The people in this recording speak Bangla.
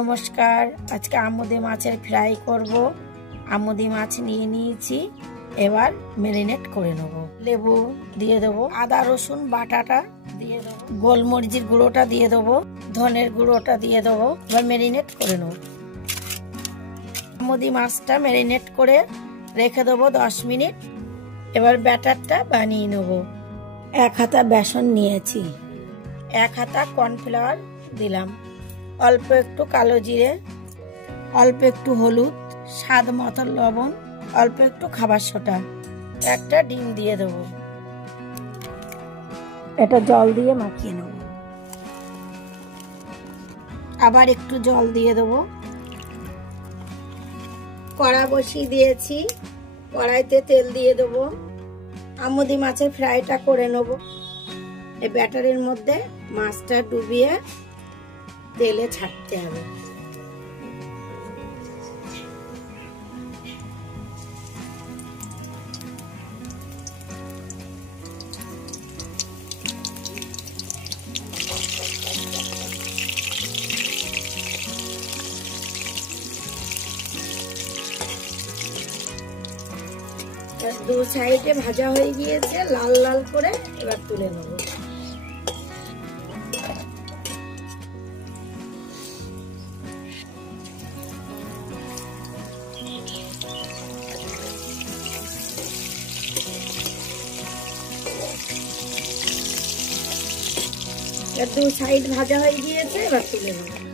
নমস্কার। আজকে আমুদি মাছের ফ্রাই করব। আমুদি মাছ নিয়ে নিয়েছি, এবার ম্যারিনেট করে নেব। লেবু দিয়ে দেবো, আদা রসুন বাটাটা দিয়ে দেবো, গোলমরিচের গুঁড়োটা দিয়ে দেবো, ধনের গুঁড়োটা দিয়ে দেবো। এবার ম্যারিনেট করে নেব। আমুদি মাছটা ম্যারিনেট করে রেখে দেবো 10 মিনিট। এবার ব্যাটারটা বানিয়ে নেব। 1 হাতা বেসন নিয়েছি, 1 হাতা কর্নফ্লাওয়ার দিলাম, অল্প একটু কালো জিরে, অল্প একটু হলুদ, স্বাদ মতো লবণ, অল্প একটু খাবার সোডা, একটা ডিম দিয়ে দেব। এটা জল দিয়ে মাখিয়ে নেব। আবার একটু জল দিয়ে দেব। কড়া বসিয়ে দিয়েছি, কড়াইতে তেল দিয়ে দেব। আমুদি মাছের ফ্রাইটা করে নেব। এই ব্যাটারের মধ্যে মাছটা ডুবিয়ে তেলে ছাড়তে হবে। দু সাইডে ভাজা হয়ে গিয়েছে লাল লাল করে, এবার তুলে নেব। দু সাইড ভাজা হয়ে গিয়েছে, এবার তুলে নেব।